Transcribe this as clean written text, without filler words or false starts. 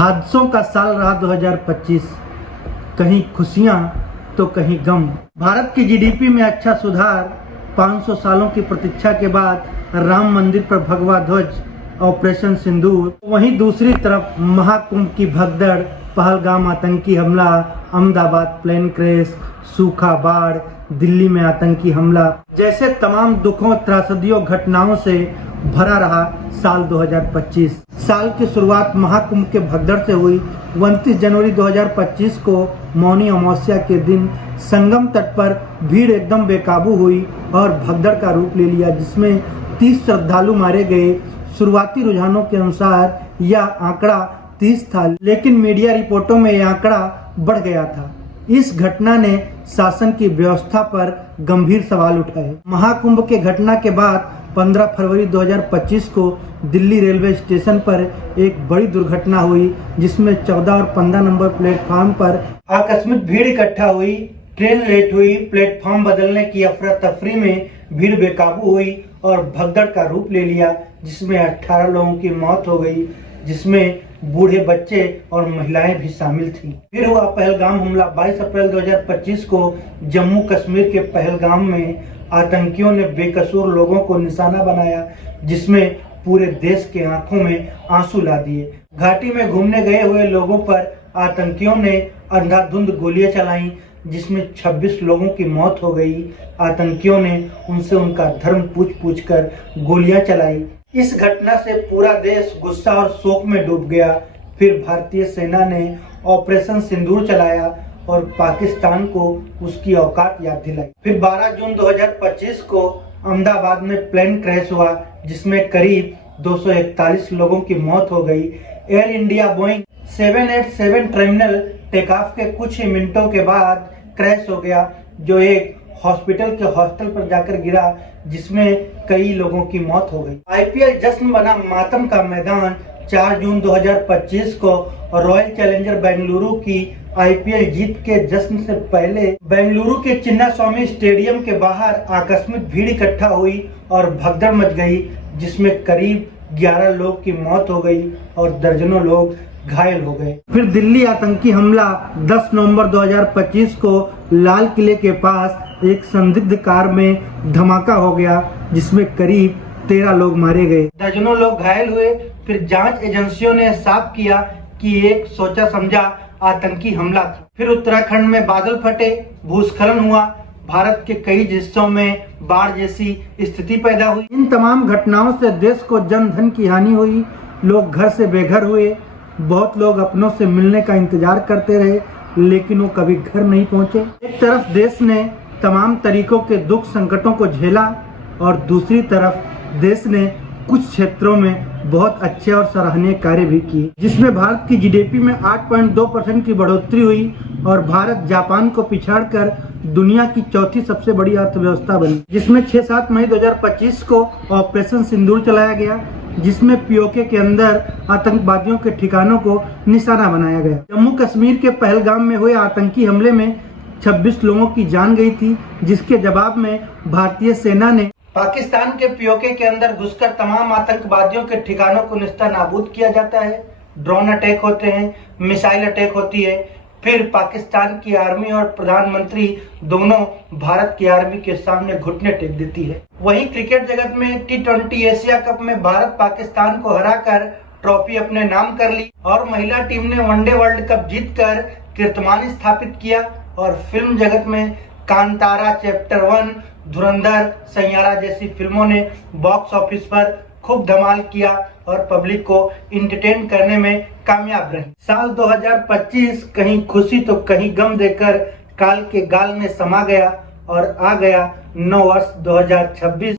हादसों का साल रहा 2025। कहीं खुशियां तो कहीं गम। भारत की जीडीपी में अच्छा सुधार, 500 सालों की प्रतीक्षा के बाद राम मंदिर पर भगवा ध्वज, ऑपरेशन सिंदूर। वहीं दूसरी तरफ महाकुंभ की भगदड़, पहलगाम आतंकी हमला, अहमदाबाद प्लेन क्रैश, सूखा, बाढ़, दिल्ली में आतंकी हमला जैसे तमाम दुखों, त्रासदियों, घटनाओं से भरा रहा साल 2025। साल की शुरुआत महाकुंभ के भगदड़ से हुई। 29 जनवरी 2025 को मौनी अमावस्या के दिन संगम तट पर भीड़ एकदम बेकाबू हुई और भगदड़ का रूप ले लिया, जिसमें 30 श्रद्धालु मारे गए। शुरुआती रुझानों के अनुसार यह आंकड़ा 30 था, लेकिन मीडिया रिपोर्टों में यह आंकड़ा बढ़ गया था। इस घटना ने शासन की व्यवस्था पर गंभीर सवाल उठाए। महाकुंभ के घटना के बाद 15 फरवरी 2025 को दिल्ली रेलवे स्टेशन पर एक बड़ी दुर्घटना हुई, जिसमें 14 और 15 नंबर प्लेटफार्म पर आकस्मिक भीड़ इकट्ठा हुई। ट्रेन लेट हुई, प्लेटफार्म बदलने की अफरा तफरी में भीड़ बेकाबू हुई और भगदड़ का रूप ले लिया, जिसमें 18 लोगों की मौत हो गई, जिसमें बूढ़े, बच्चे और महिलाएं भी शामिल थीं। फिर हुआ पहलगाम हमला। 22 अप्रैल 2025 को जम्मू कश्मीर के पहलगाम में आतंकियों ने बेकसूर लोगों को निशाना बनाया, जिसमें पूरे देश के आंखों में आंसू ला दिए। घाटी में घूमने गए हुए लोगों पर आतंकियों ने अंधाधुंध गोलियां चलाईं, जिसमें 26 लोगों की मौत हो गई। आतंकियों ने उनसे उनका धर्म पूछ कर गोलियां चलाई। इस घटना से पूरा देश गुस्सा और शोक में डूब गया। फिर भारतीय सेना ने ऑपरेशन सिंदूर चलाया और पाकिस्तान को उसकी औकात याद दिलाई। फिर 12 जून 2025 को अहमदाबाद में प्लेन क्रैश हुआ, जिसमें करीब 241 लोगों की मौत हो गई। Air India Boeing 787 terminal take off के कुछ ही मिनटों के बाद क्रैश हो गया, जो एक हॉस्पिटल के हॉस्टल पर जाकर गिरा, जिसमें कई लोगों की मौत हो गई। आईपीएल जश्न बना मातम का मैदान। 4 जून 2025 को रॉयल चैलेंजर बेंगलुरु की आईपीएल जीत के जश्न से पहले बेंगलुरु के चिन्नास्वामी स्टेडियम के बाहर आकस्मिक भीड़ इकट्ठा हुई और भगदड़ मच गई, जिसमें करीब 11 लोग की मौत हो गई और दर्जनों लोग घायल हो गए। फिर दिल्ली आतंकी हमला। 10 नवंबर 2025 को लाल किले के पास एक संदिग्ध कार में धमाका हो गया, जिसमें करीब 13 लोग मारे गए, दर्जनों लोग घायल हुए। फिर जांच एजेंसियों ने साफ किया कि एक सोचा समझा आतंकी हमला था। फिर उत्तराखंड में बादल फटे, भूस्खलन हुआ, भारत के कई हिस्सों में बाढ़ जैसी स्थिति पैदा हुई। इन तमाम घटनाओं से देश को जन धन की हानि हुई। लोग घर से बेघर हुए। बहुत लोग अपनों से मिलने का इंतजार करते रहे, लेकिन वो कभी घर नहीं पहुंचे। एक तरफ देश ने तमाम तरीकों के दुख संकटों को झेला और दूसरी तरफ देश ने कुछ क्षेत्रों में बहुत अच्छे और सराहनीय कार्य भी किए, जिसमें भारत की जीडीपी में 8.2% की बढ़ोतरी हुई और भारत जापान को पिछाड़कर दुनिया की चौथी सबसे बड़ी अर्थव्यवस्था बनी, जिसमें 6-7 मई 2025 को ऑपरेशन सिंदूर चलाया गया, जिसमें पीओके के अंदर आतंकवादियों के ठिकानों को निशाना बनाया गया। जम्मू कश्मीर के पहलगाम में हुए आतंकी हमले में 26 लोगों की जान गई थी, जिसके जवाब में भारतीय सेना ने पाकिस्तान के पीओके के अंदर घुसकर तमाम आतंकवादियों के ठिकानों को निस्तानाबूद किया जाता है। ड्रोन अटैक होते हैं, मिसाइल अटैक होती है। फिर पाकिस्तान की आर्मी और प्रधानमंत्री दोनों भारत की आर्मी के सामने घुटने टेक देती है। वहीं क्रिकेट जगत में T20 एशिया कप में भारत पाकिस्तान को हराकर ट्रॉफी अपने नाम कर ली और महिला टीम ने वनडे वर्ल्ड कप जीतकर कीर्तिमान स्थापित किया। और फिल्म जगत में कांतारा, चैप्टर 1, धुरंधर, सैयारा जैसी फिल्मों ने बॉक्स ऑफिस पर खूब धमाल किया और पब्लिक को इंटरटेन करने में कामयाब रही। साल 2025 कहीं खुशी तो कहीं गम देकर काल के गाल में समा गया और आ गया नव वर्ष 2026।